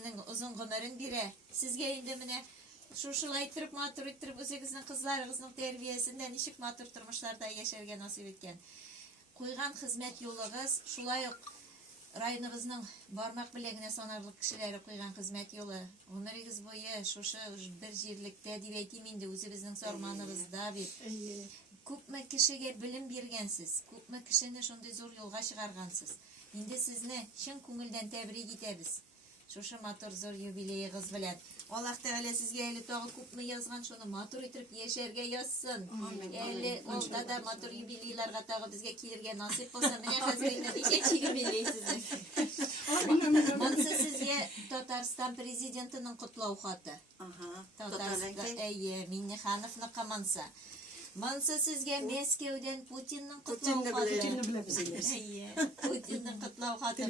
өзінің ұзын ғұмырын бере. Сізге енді міне шушылай тұрып, матур еттіріп, өзіңіздің қызларыңыздың тәрбиесінде нешік матур тұрмышларда ешерге насip еткен. Қойған қызмет yolығыз, шулай ұқ районыбызның бармақ білегіне санарлық кішілері қойған қызмет yolu. Ғұмырыңыз бойы шушы бір жерлікте деп айтайын енді өзіміздің сорманымызда бит. Көпме кішіге білім бергенсіз, көпме кішіні шондай зор yolға шығарғансыз. Енді сізні шын көңілден тәбірек етеміз. Шушы матур зор юбилейіңіз білән. Аллах Тәғала сізге әлі тағы көпме yazған, шоны матур етіріп ешерге yazсын. Әлі олда да матур юбилейларға тағы бізге келерге насип болса, міне қазірінде нешінші юбилейсіздің. Мұнсы сізге Татарстан президентінің құтлау хаты. Татарстан, Миннихановны қаманса. Мұнсы сізге Мәскеуден Путиннің құтлау хаты. Путиннің құтлау хаты.